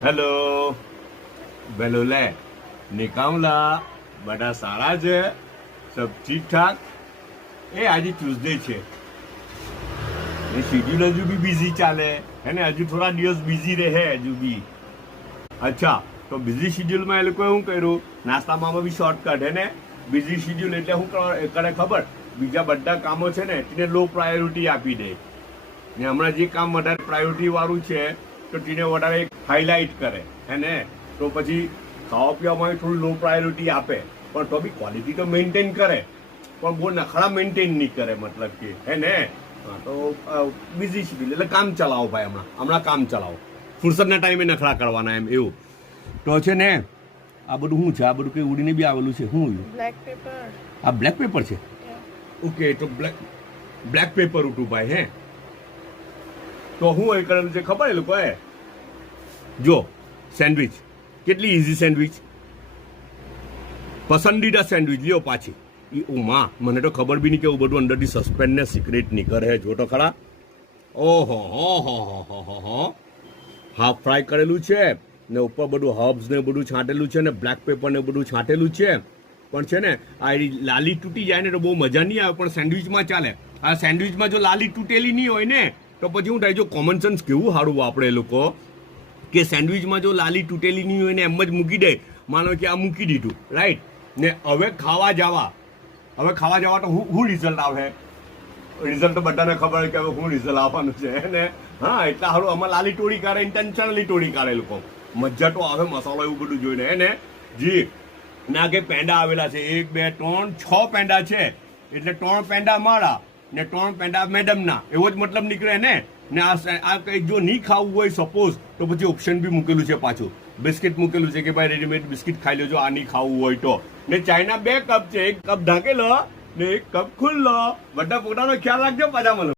hello બેલોલે નિકામલા બધા સારા છે સબ ઠીક ઠાક એ આજે ટ્યુઝડે છે એ શેડ્યુલ હજુ બી બિઝી ચાલે હે ને હજુ થોડા દિવસ બિઝી રહે હજુ બી અચ્છા તો બિઝી શેડ્યુલમાં એ લોકોએ શું કર્યું નાસ્તામાં બી શોર્ટકટ હે ને બિઝી શેડ્યુલ એટલે શું કરે ખબર બીજા બધા કામો છે ને તેને લો પ્રાયોરિટી આપી દે ને હમણાં જે કામ વધારે પ્રાયોરિટી વાળું છે તો તેને વધારે હાઇલાઇટ કરે હે ને તો પછી ખાવા પીવામાં થોડું લો પ્રાયોરિટી આપે પણ તો બી ક્વોલિટી તો મેન્ટેન કરે પણ બહુ નખરા મેન્ટેન નહીં કરે મતલબ કે હે ને હા તો બિઝી શેડ્યુલ એટલે કામ ચલાવો ભાઈ હમણાં કામ ચલાવો ફુરસદના ટાઈમે નખરા કરવાના એમ એવું તો છે ને આ બધું શું છે આ બધું કંઈ ઉડીને બી આવેલું છે શું બ્લેક પેપર આ બ્લેક પેપર છે ઓકે તો બ્લેક પેપર ઉઠું ભાઈ હે તો હું એ કરેલું છે ખબર એ લોકોએ જો સેન્ડવિચ કેટલી ઇઝી સેન્ડવિચ પસંદીદા સેન્ડવિચ લ્યો પાછી માં મને તો ખબર બી નહીં કે એવું બધું અંદરથી સસ્પેન્ડ ને સિક્રેટ નહીં કરે જો તો ખરા ઓહો હો હાફ ફ્રાય કરેલું છે ને ઉપર બધું હર્બ્સ ને બધું છાંટેલું છે ને બ્લેક પેપર ને બધું છાંટેલું છે પણ છે ને આ લાલી તૂટી જાય ને તો બહુ મજા નહીં આવે પણ સેન્ડવિચમાં ચાલે આ સેન્ડવિચમાં જો લાલી તૂટેલી નહીં હોય ને તો પછી હું થાય જો કોમન સેન્સ કેવું સારું વાપરે લોકો કે સેન્ડવિચમાં જો લાલી તૂટેલી નહીં હોય ને એમ જ મૂકી દે માનો કે આ મૂકી દીધું રાઈટ ને હવે ખાવા જવા તો હું રિઝલ્ટ આવે રિઝલ્ટ તો બધાને ખબર હોય કે હવે હું રિઝલ્ટ આવવાનું છે ને હા એટલા સારું આમાં લાલી ટોળી કાઢે ઇન્ટેન્શનલી ટોળી કાઢે લોકો મજા તો આવે મસાલો એવું બધું જોઈને હે ને જી ના કે પેંડા આવેલા છે 1 2 3 6 પેંડા છે એટલે 3 પેંડા મારા ને 3 પેંડા મેડમના એવો જ મતલબ નીકળે ને આ કંઈ જો નહીં ખાવું હોય સપોઝ તો પછી ઓપ્શન બી મૂકેલું છે પાછું બિસ્કિટ મૂકેલું છે કે ભાઈ રેડીમેડ બિસ્કિટ ખાઈ લેજો આ નહીં ખાવું હોય તો ને ચાઇના 2 કપ છે 1 કપ ઢાંકેલો ને 1 કપ ખુલ્લો બધા પોતાનો ખ્યાલ રાખજો પાછા મને